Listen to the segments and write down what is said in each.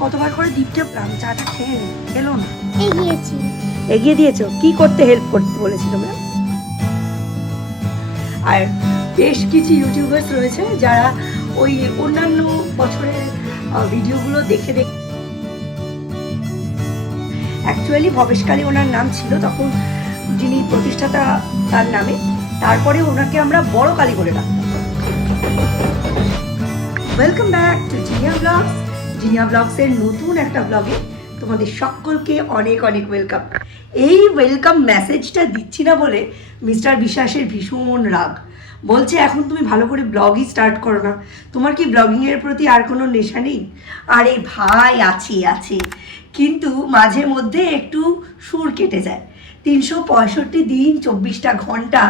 কতবার করে দ্বীপকে প্লাম চাটা খেয়ে খেলো না? এগিয়েছি। এগিয়ে দিয়েছ? কি করতে হেল্প করতে বলেছিল ম্যাম আর বেশ কিছু ইউটিউবার্স রয়েছে যারা ওই অন্যান্য বছরের ভিডিওগুলো দেখে দেখে অ্যাকচুয়ালি ভবেশকালী ওনার নাম ছিল তখন যিনি প্রতিষ্ঠাতা তার নামে। তারপরে ওনাকে আমরা বড় কালী বলে ডাকতাম। Welcome back to Jinia blogs Jinia ব্লগসের নতুন একটা ব্লগে তোমাদের সকলকে অনেক অনেক ওয়েলকাম এই ওয়েলকাম মেসেজটা দিচ্ছি না বলে মিস্টার বিশ্বাসের ভীষণ রাগ। বলছে, এখন তুমি ভালো করে ব্লগই স্টার্ট করো না। তোমার কি ব্লগিংয়ের প্রতি আর কোনো নেশা নেই? আরে ভাই, আছে আছে। কিন্তু মাঝে মধ্যে একটু সুর কেটে যায়। তিনশো পঁয়ষট্টি দিন চব্বিশটা ঘণ্টা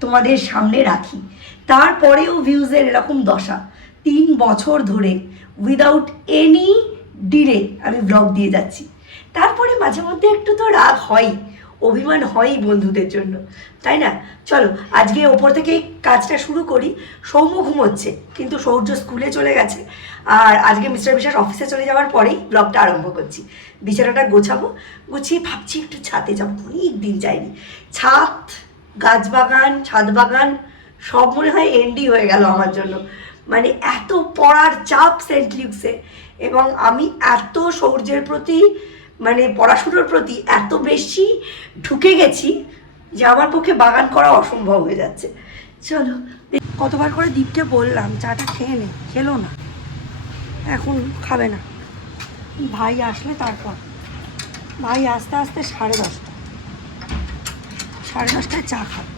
তোমাদের সামনে রাখি। তারপরেও ভিউজের এরকম দশা। তিন বছর ধরে উইদাউট এনি ডিলে আমি ব্লগ দিয়ে যাচ্ছি। তারপরে মাঝে মধ্যে একটু তো রাগ হয় অভিমান হয়ই বন্ধুদের জন্য, তাই না? চলো, আজকে ওপর থেকে কাজটা শুরু করি। সৌম্য ঘুমোচ্ছে, কিন্তু সৌর্য স্কুলে চলে গেছে। আর আজকে মিস্টার বিশ্বাস অফিসে চলে যাওয়ার পরেই ব্লগটা আরম্ভ করছি। বিছানাটা গোছাবো, গুছিয়ে ভাবছি একটু ছাদে যাব, অনেক দিন যাইনি ছাদ, গাছ বাগান, ছাদ বাগান, সব মনে হয় এন্ডি হয়ে গেল আমার জন্য। মানে এত পড়ার চাপ সেন্ট লিউসে, এবং আমি এত সৌর্যের প্রতি মানে পড়াশুনোর প্রতি এত বেশি ঢুকে গেছি যে আমার পক্ষে বাগান করা অসম্ভব হয়ে যাচ্ছে। চলো, কতবার করে দীপকে বললাম, চাটা খেয়ে নে, খেলো না। এখন খাবে না। ভাই আসলে তারপর। ভাই আস্তে আস্তে সাড়ে দশটা সাড়ে দশটায় চা খাবে।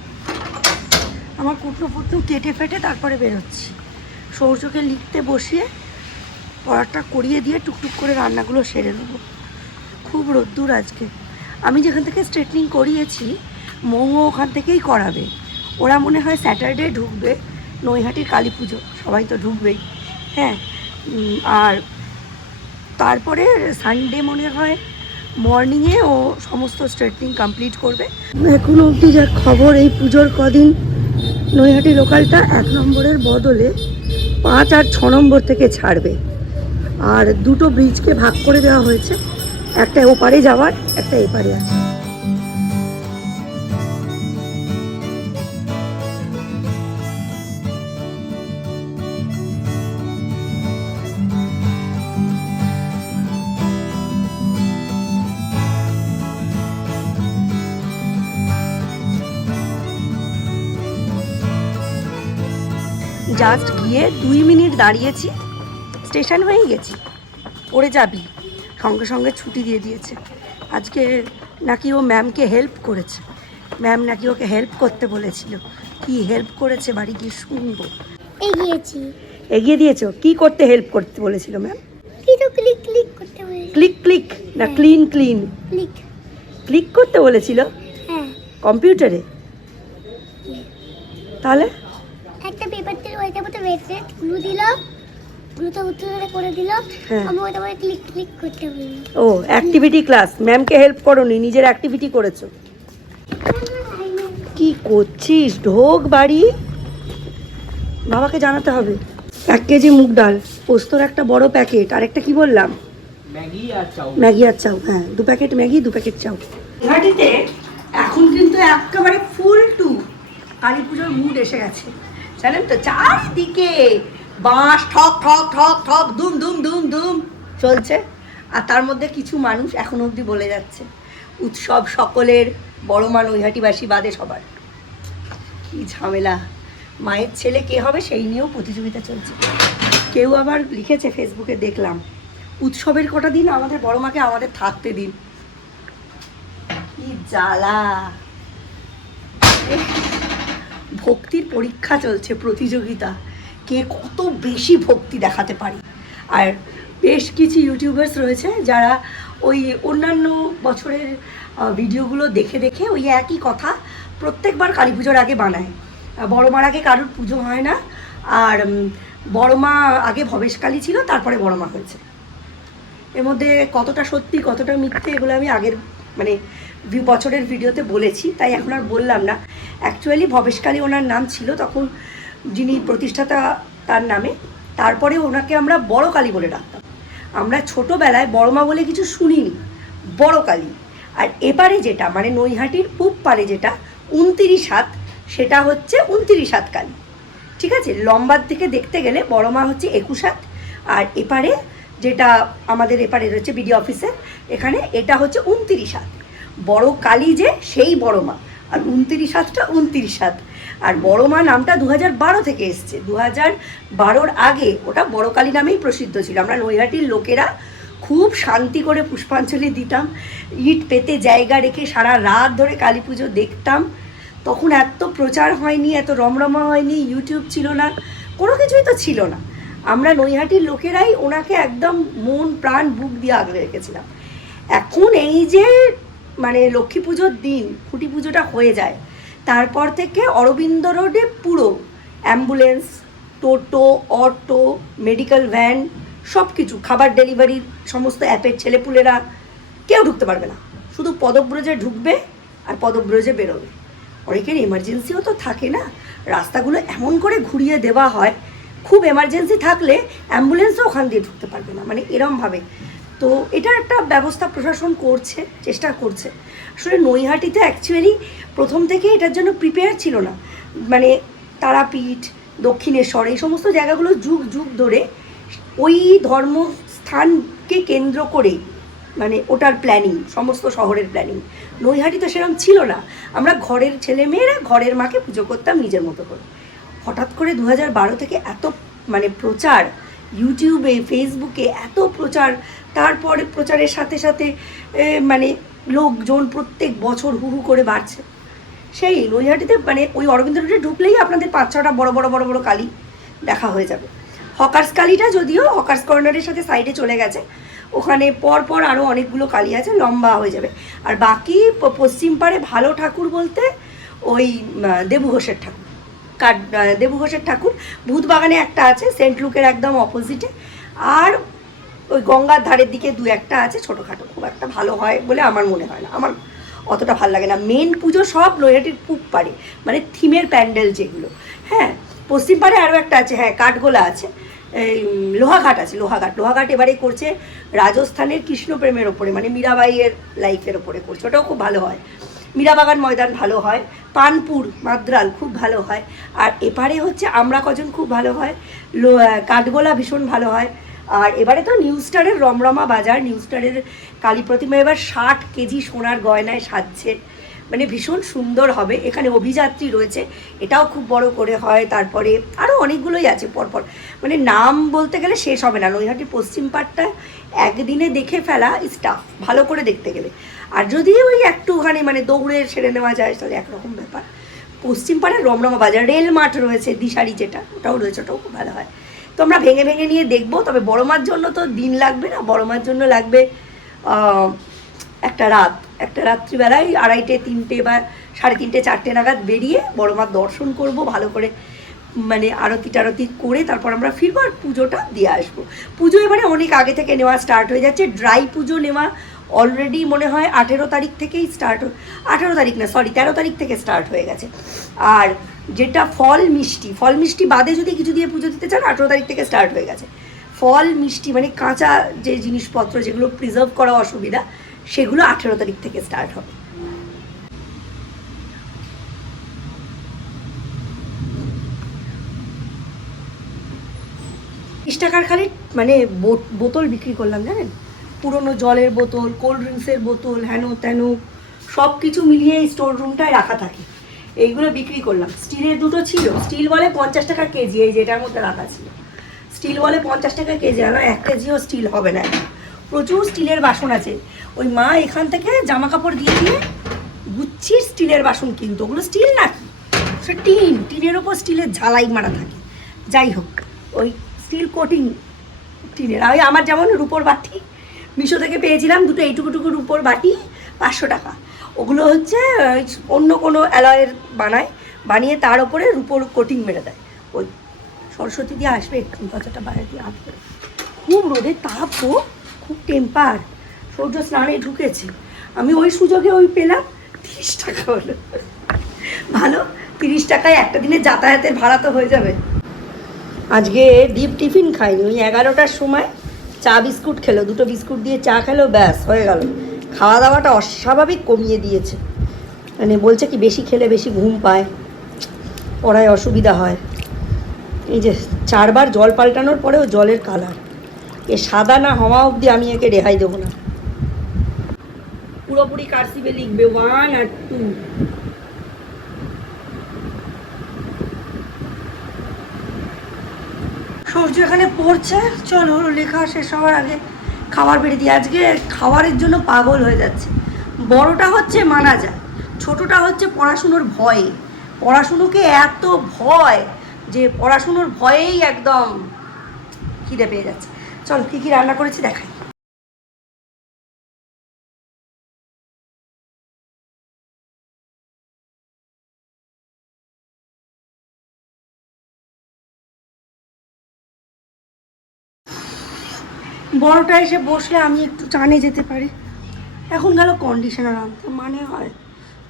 আমার কুটনো ফুটনো কেটে ফেটে তারপরে বেরোচ্ছি। সৌর্যকে লিখতে বসিয়ে পড়াটা করিয়ে দিয়ে টুকটুক করে রান্নাগুলো সেরে নেব। খুব রোদ্দুর আজকে। আমি যেখান থেকে স্ট্রেটনিং করিয়েছি, মৌও ওখান থেকেই করাবে। ওরা মনে হয় স্যাটারডে ঢুকবে, নৈহাটির কালী পুজো, সবাই তো ঢুকবেই। হ্যাঁ আর তারপরে সানডে মনে হয় মর্নিংয়ে ও সমস্ত স্ট্রেটনিং কমপ্লিট করবে। এখন অবধি যা খবর, এই পুজোর কদিন নৈহাটি লোকালটা এক নম্বরের বদলে পাঁচ আর ছ নম্বর থেকে ছাড়বে। আর দুটো ব্রিজকে ভাগ করে দেওয়া হয়েছে। একটা ওপারে যাওয়ার, একটা এপারে আছে জাস্ট গিয়ে দুই মিনিট দাঁড়িয়েছি স্টেশন হয়ে গেছি। পড়ে যাবি সঙ্গে সঙ্গে ছুটি দিয়ে দিয়েছে। আজকে নাকি ও ম্যামকে হেল্প করেছে। ম্যাম নাকি ওকে হেল্প করতে বলেছিল। কি হেল্প করেছে বাড়ি গিয়ে শুনব। এগিয়েছি। এগিয়ে দিয়েছ? কি করতে হেল্প করতে বলেছিল ম্যাম? ক্লিক ক্লিক করতে ক্লিক ক্লিক না ক্লিন ক্লিন ক্লিক ক্লিক করতে বলেছিল? হ্যাঁ। কম্পিউটারে তাহলে? একটা পেপার ওয়েবসাইট গ্লু দিল গ্লুটা উত্তরে করে দিল। হ্যাঁ। আমি ওইটা পরে ক্লিক ক্লিক করতে বললাম। ও অ্যাক্টিভিটি ক্লাস ম্যামকে হেল্প করোনি নিজের অ্যাক্টিভিটি করেছ? কি করছিস? ঢোক বাড়ি? বাবাকে জানাতে হবে। এক কেজি মুগ ডাল পোস্তর একটা বড় প্যাকেট আর একটা কি বললাম? ম্যাগি আর চাউ ম্যাগি আর চাউ হ্যাঁ দু প্যাকেট ম্যাগি দু প্যাকেট চাউ। গুয়াহাটিতে এখন কিন্তু একেবারে ফুল টু কালী পুজোর মুড এসে গেছে। জানেন তো? চারিদিকে বাঁশ, ঠক ঠক ঠক ঠক দুম দুম দুম দুম চলছে। আর তার মধ্যে কিছু মানুষ এখন অবধি বলে যাচ্ছে, উৎসব সকলের, বড় মান নৈহাটিবাসী বাদে সবার। কি ঝামেলা। মায়ের ছেলে কে হবে সেই নিয়েও প্রতিযোগিতা চলছে। কেউ আবার লিখেছে ফেসবুকে, দেখলাম, উৎসবের কটা দিন আমাদের বড় মাকে আমাদের থাকতে দিন। কি জ্বালা। ভক্তির পরীক্ষা চলছে প্রতিযোগিতা, কে কত বেশি ভক্তি দেখাতে পারি। আর বেশ কিছু ইউটিউবার্স রয়েছে যারা ওই অন্যান্য বছরের ভিডিওগুলো দেখে দেখে ওই একই কথা প্রত্যেকবার কালী পুজোর আগে বানায়। বড় মার আগে কারোর পুজো হয় না, আর বড় মা আগে ভবেশকালী ছিল, তারপরে বড় মা হয়েছে। এর মধ্যে কতটা সত্যি, কতটা মিথ্যে, এগুলো আমি আগের মানে বছরের ভিডিওতে বলেছি, তাই এখন আর বললাম না। অ্যাকচুয়ালি ভবেশকালী ওনার নাম ছিল তখন যিনি প্রতিষ্ঠাতা তার নামে। তারপরে ওনাকে আমরা বড় কালী বলে ডাকতাম। আমরা ছোটোবেলায় বড়মা বলে কিছু শুনিনি, বড় কালী। আর এপারে যেটা মানে নৈহাটির পূব পারে যেটা, উনতিরিশ হাত, সেটা হচ্ছে উনতিরিশ হাত কালী। ঠিক আছে? লম্বার থেকে দেখতে গেলে বড় মা হচ্ছে একুশ হাত। আর এপারে যেটা আমাদের এপারে রয়েছে বিডি অফিসে, এখানে এটা হচ্ছে উনতিরিশ হাত। বড় কালী যে, সেই বড় মা। আর উনতিরিশ হাতটা উনতিরিশ হাত আর বড় মা নামটা দু হাজার বারো থেকে এসছে। দু হাজার বারোর আগে ওটা বড় কালী নামেই প্রসিদ্ধ ছিল। আমরা নৈহাটির লোকেরা খুব শান্তি করে পুষ্পাঞ্জলি দিতাম। ইট পেতে জায়গা রেখে সারা রাত ধরে কালী পুজো দেখতাম। তখন এত প্রচার হয়নি, এত রমরমা হয়নি, ইউটিউব ছিল না, কোনো কিছুই তো ছিল না। আমরা নৈহাটির লোকেরাই ওনাকে একদম মন প্রাণ বুক দিয়ে আগলে রেখেছিলাম। এখন এই যে মানে লক্ষ্মী পুজোর দিন, খুঁটি পুজোটা হয়ে যায়। তারপর থেকে অরবিন্দ রোডে পুরো অ্যাম্বুলেন্স, টোটো, অটো, মেডিকেল ভ্যান সব কিছু খাবার ডেলিভারির সমস্ত অ্যাপের ছেলেপুলেরা, কেউ ঢুকতে পারবে না। শুধু পদব্রজে ঢুকবে আর পদব্রজে বেরোবে। অনেকের এমার্জেন্সিও তো থাকে না। রাস্তাগুলো এমন করে ঘুরিয়ে দেওয়া হয়, খুব এমার্জেন্সি থাকলে অ্যাম্বুলেন্সও ওখান দিয়ে ঢুকতে পারবে না। মানে এরমভাবে। তো এটা একটা ব্যবস্থা প্রশাসন করছে, চেষ্টা করছে। আসলে নৈহাটিতে অ্যাকচুয়ালি প্রথম থেকে এটার জন্য প্রিপেয়ার ছিল না। মানে তারাপীঠ, দক্ষিণেশ্বর এই সমস্ত জায়গাগুলো যুগ যুগ ধরে ওই ধর্মস্থানকে কেন্দ্র করেই মানে ওটার প্ল্যানিং সমস্ত শহরের প্ল্যানিং নৈহাটি তো সেরকম ছিল না। আমরা ঘরের ছেলে মেয়েরা ঘরের মাকে পুজো করতাম নিজের মতো করে। হঠাৎ করে দু বারো থেকে এত মানে প্রচার ইউটিউবে, ফেসবুকে এত প্রচার, তারপরে প্রচারের সাথে সাথে মানে লোকজন প্রত্যেক বছর হু হু করে বাড়ছে। সেই নৈহাটিতে মানে ওই অরবিন্দ রোডে ঢুকলেই আপনাদের পাঁচ ছটা বড় বড় বড় বড় কালী দেখা হয়ে যাবে। হকার্স কালীটা যদিও হকার্স কর্নারের সাথে সাইডে চলে গেছে, ওখানে পর পর আরও অনেকগুলো কালী আছে, লম্বা হয়ে যাবে। আর বাকি পশ্চিম পাড়ে ভালো ঠাকুর বলতে ওই দেবু ঘোষের ঠাকুর। কাঠ আহ, দেবু ঘোষের ঠাকুর। ভূতবাগানে একটা আছে সেন্ট লুকের একদম অপোজিটে। আর ওই গঙ্গার ধারের দিকে দু একটা আছে ছোটোখাটো। খুব একটা ভালো হয় বলে আমার মনে হয় না। আমার অতটা ভালো লাগে না। মেন পুজো সব নৈহাটির পূব পাড়ে মানে থিমের প্যান্ডেল যেগুলো। হ্যাঁ পশ্চিম পাড়ে আরও একটা আছে হ্যাঁ কাঠগোলা আছে। এই লোহাঘাট আছে লোহাঘাট। লোহাঘাট এবারে করছে রাজস্থানের কৃষ্ণপ্রেমের ওপরে মানে মীরাবাইয়ের লাইফের ওপরে করছে। ওটাও খুব ভালো হয়। মীরাবাগান ময়দান ভালো হয়, পানপুর, মাদ্রাল খুব ভালো হয়, আর এপারে হচ্ছে আমরা কজন খুব ভালো হয়, লো কাঠগোলা ভীষণ ভালো হয়, আর এবারে তো নিউ স্টারের রমরমা বাজার নিউ স্টারের কালী প্রতিমা এবার ষাট কেজি সোনার গয়নায় সাজছে মানে ভীষণ সুন্দর হবে, এখানে অভিযাত্রী রয়েছে, এটাও খুব বড় করে হয়, তারপরে আরও অনেকগুলোই আছে পরপর মানে নাম বলতে গেলে শেষ হবে না, নৈহাটি পশ্চিম পাটটা একদিনে দেখে ফেলা স্টাফ ভালো করে দেখতে গেলে আর যদি ওই একটুখানি মানে দৌড়ে সেরে নেওয়া যায়, তাহলে একরকম ব্যাপার। পশ্চিম পাড়ার রমরমা বাজার, রেল মাঠ রয়েছে, দিশারি যেটা, ওটাও রয়েছে, ওটাও খুব ভালো হয়। তো আমরা ভেঙে ভেঙে নিয়ে দেখব, তবে বড় মার জন্য তো দিন লাগবে না, বড় মার জন্য লাগবে একটা রাত। একটা রাত্রিবেলায় আড়াইটে, তিনটে বা সাড়ে তিনটে, চারটে নাগাদ বেরিয়ে বড় মার দর্শন করব, ভালো করে মানে আরতি টারতি করে তারপর আমরা ফিরবো আর পুজোটা দিয়ে আসব। পুজো এবারে অনেক আগে থেকে নেওয়া স্টার্ট হয়ে যাচ্ছে ড্রাই পুজো নেওয়া অলরেডি মনে হয় আঠেরো তারিখ থেকেই স্টার্ট আঠেরো তারিখ না সরি তেরো তারিখ থেকে স্টার্ট হয়ে গেছে। আর যেটা ফল মিষ্টি ফল মিষ্টি বাদে যদি কিছু দিয়ে পুজো দিতে চান, আঠেরো তারিখ থেকে স্টার্ট হয়ে গেছে। ফল মিষ্টি মানে কাঁচা যে জিনিসপত্র যেগুলো প্রিজার্ভ করা অসুবিধা, সেগুলো আঠেরো তারিখ থেকে স্টার্ট হবে। তিরিশ টাকার খালি মানে বোতল বিক্রি করলাম, জানেন? পুরনো জলের বোতল কোল্ড ড্রিঙ্কসের বোতল, হেন তেন সব কিছু মিলিয়ে এই স্টোর রুমটায় রাখা থাকে। এইগুলো বিক্রি করলাম। স্টিলের দুটো ছিল। স্টিল বলে পঞ্চাশ টাকা কেজি, এই যেটার মধ্যে রাখা ছিল। স্টিল বলে পঞ্চাশ টাকা কেজি, আর এক কেজিও স্টিল হবে না। প্রচুর স্টিলের বাসন আছে। ওই মা এখান থেকে জামা কাপড় দিয়ে দিয়ে গুচ্ছির স্টিলের বাসন কিনতো। ওগুলো স্টিল নাকি? সে টিন, টিনের ওপর স্টিলের ঝালাই মারা থাকে। যাই হোক, ওই স্টিল কোটিং টিনের। ওই আমার যেমন রুপোর বাটি মিশো থেকে পেয়েছিলাম দুটো এইটুকুটুকু রুপোর বাটি, পাঁচশো টাকা। ওগুলো হচ্ছে অন্য কোনো অ্যালয়ের বানায়, বানিয়ে তার ওপরে রুপোর কোটিং মেরে দেয়। ওই সরস্বতী দিয়ে আসবে, একটু দরজাটা বাইরে দিয়ে আসবে খুব রোদের তাপ তো খুব টেম্পার সূর্য স্নানে ঢুকেছে। আমি ওই সুযোগে ওই পেলাম, তিরিশ টাকা হলো। ভালো, তিরিশ টাকায় একটা দিনে যাতায়াতের ভাড়া তো হয়ে যাবে। আজকে ডিপ টিফিন খাইনি, ওই এগারোটার সময় চা বিস্কুট খেলো, দুটো বিস্কুট দিয়ে চা খেলো, ব্যাস, হয়ে গেল। খাওয়া দাওয়াটা অস্বাভাবিক কমিয়ে দিয়েছে। মানে বলছে কি, বেশি খেলে বেশি ঘুম পায়, পড়ায় অসুবিধা হয়। এই যে চারবার জল পাল্টানোর পরেও জলের কালার। এ সাদা না হওয়া অবধি আমি একে রেহাই দেবো না। পুরোপুরি কারসিবে লিখবে ওয়ান আর টু সূর্য এখানে পড়ছে। চলো, লেখা শেষ হওয়ার আগে খাবার বেড়ে দিই। আজকে খাবারের জন্য পাগল হয়ে যাচ্ছে। বড়টা হচ্ছে মানা যায় ছোটটা হচ্ছে পড়াশুনোর ভয়ে। পড়াশুনোকে এত ভয় যে পড়াশুনোর ভয়েই একদম খিদে পেয়ে যাচ্ছে। চল, কী কী রান্না করেছি দেখাই। বড়টা এসে বসলে আমি একটু টানে যেতে পারি। এখন গেল কন্ডিশনার আনতে মানে হয়,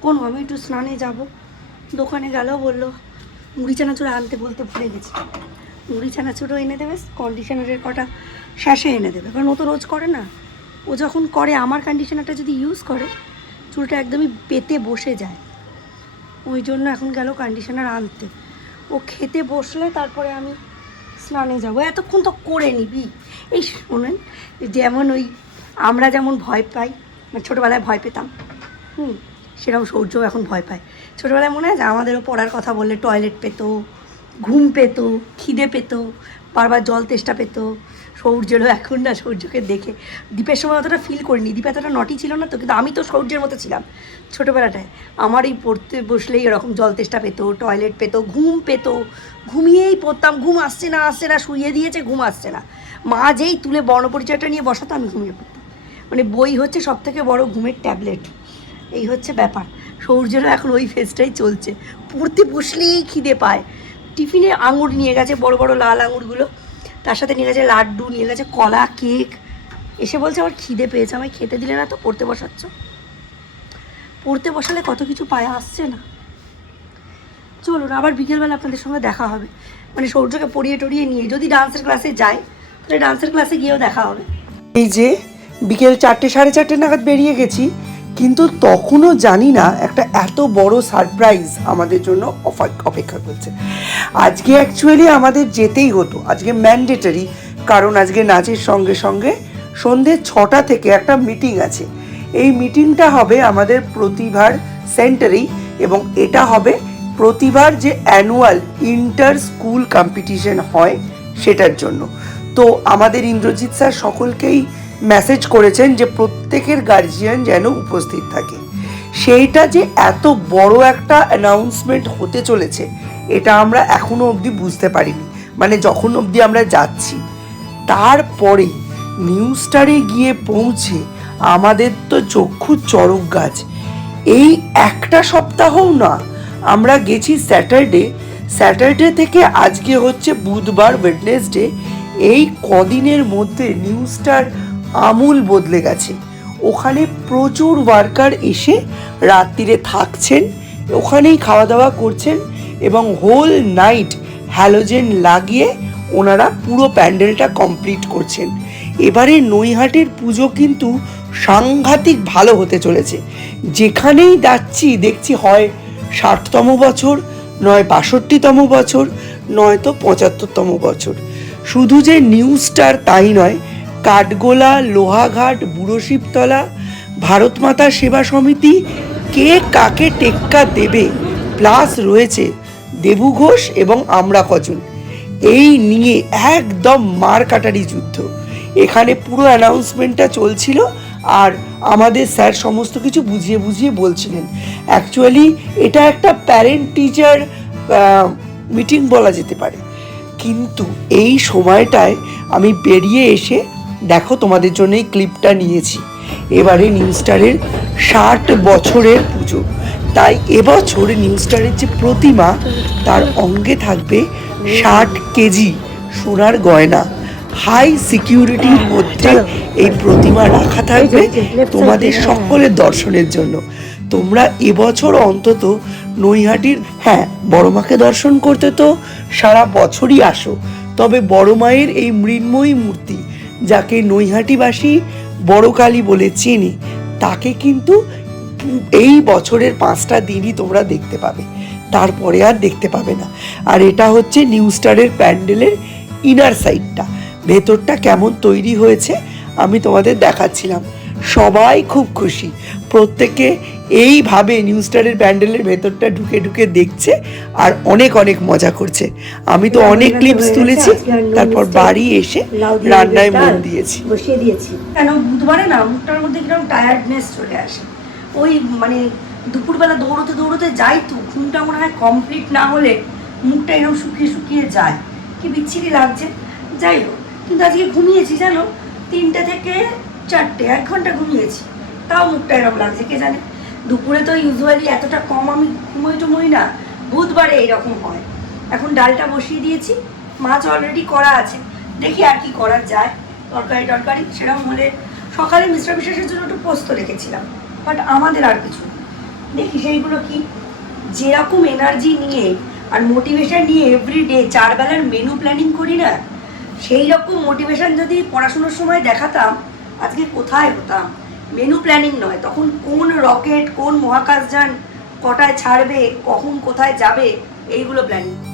কোন আমি একটু স্নানে যাব। দোকানে গেল, বলল, মুড়ি চানাচুর আনতে বলতে ভুলে গেছি। মুড়ি চানাচুরও এনে দেবে কন্ডিশনারের কটা শ্যাশে এনে দেবে। কারণ ও তো রোজ করে না। ও যখন করে, আমার কন্ডিশনারটা যদি ইউজ করে, চুলটা একদমই পেতে বসে যায়। ওই জন্য এখন গেল কন্ডিশনার আনতে। ও খেতে বসলে তারপরে আমি স্নানে যাব। এতক্ষণ তো করে নিবি। এই শোনেন, যেমন ওই আমরা যেমন ভয় পাই মানে ছোটোবেলায় ভয় পেতাম, হুম, সেরকম সৌর্য এখন ভয় পায়। ছোটোবেলায় মনে হয় যে আমাদেরও পড়ার কথা বললে টয়লেট পেতো, ঘুম পেতো, খিদে পেতো, বারবার জল তেষ্টা পেতো সৌর্যেরও এখন না সৌর্যকে দেখে। দ্বীপের সময় অতটা ফিল করিনি। দ্বীপ এতটা নটি ছিল না তো, কিন্তু আমি তো সৌর্যের মতো ছিলাম ছোটোবেলাটায়। আমার এই পড়তে বসলেই এরকম জল তেষ্টা পেতো টয়লেট পেতো, ঘুম পেতো। ঘুমিয়েই পড়তাম, ঘুম আসছে না আসছে না শুয়ে দিয়েছে, ঘুম আসছে না। মা যেই তুলে বর্ণপরিচয়টা নিয়ে বসাতো, আমি ঘুমিয়ে পড়তাম। মানে বই হচ্ছে সব থেকে বড় ঘুমের ট্যাবলেট এই হচ্ছে ব্যাপার। সৌর্যেরও এখন ওই ফেসটাই চলছে। পড়তে বসলেই খিদে পায়। টিফিনে আঙুর নিয়ে গেছে, বড় বড় লাল আঙুরগুলো। তার সাথে নিয়ে গেছে লাড্ডু নিয়ে গেছে কলা কেক, এসে বলছে আমার খিদে পেয়েছে, আমায় খেতে দিলে না তো পড়তে বসাচ্ছ। পড়তে বসালে কত কিছু পায়ে, আসছে না। চলুন, আবার বিকেলবেলা আপনাদের সঙ্গে দেখা হবে। মানে সৌর্যকে পড়িয়ে টড়িয়ে নিয়ে, যদি ডান্সের ক্লাসে যায় তাহলে ডান্সের ক্লাসে গিয়েও দেখা হবে। এই যে, বিকেল চারটে, সাড়ে চারটে নাগাদ বেরিয়ে গেছি। কিন্তু তখনও জানি না একটা এত বড় সারপ্রাইজ আমাদের জন্য অপেক্ষা করছে। আজকে অ্যাকচুয়ালি আমাদের যেতেই হতো। আজকে ম্যান্ডেটারি কারণ আজকে নাচের সঙ্গে সঙ্গে সন্ধে ছটা থেকে একটা মিটিং আছে। এই মিটিংটা হবে আমাদের প্রতিভার সেন্টারেই এবং এটা হবে প্রতিভার যে অ্যানুয়াল ইন্টার স্কুল কম্পিটিশন হয় সেটার জন্য। তো আমাদের ইন্দ্রজিৎ স্যার সকলকেই মেসেজ করেছেন যে প্রত্যেকের গার্জিয়ান যেন উপস্থিত থাকে। সেইটা যে এত বড় একটা অ্যানাউন্সমেন্ট হতে চলেছে, এটা আমরা এখনও অবধি বুঝতে পারিনি। মানে যখন অবধি আমরা যাচ্ছি, তারপরে নিউ স্টারে গিয়ে পৌঁছে আমাদের তো চক্ষু চরক গাছ। এই একটা সপ্তাহও না, আমরা গেছি স্যাটারডে স্যাটারডে থেকে আজকে হচ্ছে বুধবার ওয়েডনেসডে এই কদিনের মধ্যে নিউ স্টার আমূল বদলে গেছে। ওখানে প্রচুর ওয়ার্কার এসে রাত্রিরে থাকছেন, ওখানেই খাওয়া দাওয়া করছেন এবং হোল নাইট হ্যালোজেন লাগিয়ে ওনারা পুরো প্যান্ডেলটা কমপ্লিট করছেন। এবারে নৈহাটের পুজো কিন্তু সাংঘাতিক ভালো হতে চলেছে। যেখানেই যাচ্ছি দেখছি হয় ষাটতম বছর, নয় বাষট্টিতম বছর নয়তো পঁচাত্তরতম বছর। শুধু যে নিউ স্টার তাই নয় কাঠগোলা, লোহাঘাট বুড়ো শিবতলা ভারত মাতা সেবা সমিতি, কে কাকে টেক্কা দেবে? প্লাস রয়েছে দেবু ঘোষ এবং আমরা কজন। এই নিয়ে একদম মার কাটারি যুদ্ধ। এখানে পুরো অ্যানাউন্সমেন্টটা চলছিল আর আমাদের স্যার সমস্ত কিছু বুঝিয়ে বুঝিয়ে বলছিলেন। অ্যাকচুয়ালি এটা একটা প্যারেন্ট টিচার মিটিং বলা যেতে পারে। কিন্তু এই সময়টায় আমি বেরিয়ে এসে দেখো তোমাদের জন্য এই ক্লিপটা নিয়েছি। এবারে নিউ স্টারের ষাট বছরের পুজো। তাই এবছর নিউ স্টারের যে প্রতিমা তার অঙ্গে থাকবে ষাট কেজি সোনার গয়না। হাই সিকিউরিটির মধ্যে এই প্রতিমা রাখা থাকবে তোমাদের সকলের দর্শনের জন্য। তোমরা এবছর অন্তত নৈহাটির হ্যাঁ বড় মাকে দর্শন করতে তো সারা বছরই আসো। তবে বড় মায়ের এই মৃন্ময়ী মূর্তি যাকে নৈহাটিবাসী বড় কালী বলে চেনে, তাকে কিন্তু এই বছরের পাঁচটা দিনই তোমরা দেখতে পাবে। তারপরে আর দেখতে পাবে না। আর এটা হচ্ছে নিউ স্টারের প্যান্ডেলের ইনার সাইডটা ভেতরটা কেমন তৈরি হয়েছে, আমি তোমাদের দেখাচ্ছিলাম। সবাই খুব খুশি। প্রত্যেকে এইভাবে নিউ স্টারের প্যান্ডেলের ভেতরটা ঢুকে ঢুকে দেখছে আর অনেক অনেক মজা করছে। আমি তো অনেক ক্লিপস তুলেছি তারপর বাড়ি এসে রান্নায় মন দিয়েছি। বসিয়ে দিয়েছি। কেন? বুধবারে না মুখটার মধ্যে কীরকম টায়ার্ডনেস চলে আসে। ওই মানে দুপুরবেলা দৌড়তে দৌড়তে যাই তো ঘুমটা মনে হয় কমপ্লিট না হলে মুখটা এরকম শুকিয়ে শুকিয়ে যায়। কি বিচ্ছিরি লাগছে। যাই হোক কিন্তু আজকে ঘুমিয়েছি জানো? তিনটে থেকে চারটে এক ঘণ্টা ঘুমিয়েছি। তাও মুখটা এরকম লাগছে, কে জানে? দুপুরে তো ইউজুয়ালি এতটা কম আমি ঘুমোই টুমোই না, বুধবারে এইরকম হয়। এখন ডালটা বসিয়ে দিয়েছি, মাছ অলরেডি করা আছে। দেখি আর কি করা যায়, তরকারি টরকারি, সেরকম হলে সকালে মিস্টার বিশেষের জন্য একটু পোস্ত রেখেছিলাম বাট আমাদের আর কিছু দেখি সেইগুলো কি? যেরকম এনার্জি নিয়ে আর মোটিভেশন নিয়ে এভরিডে চার বেলার মেনু প্ল্যানিং করি না সেই রকম মোটিভেশন যদি পড়াশুনোর সময় দেখাতাম, আজকে কোথায় হতাম? মেনু প্ল্যানিং নয়, তখন কোন রকেট কোন মহাকাশযান কটায় ছাড়বে, কখন কোথায় যাবে, এইগুলো প্ল্যানিং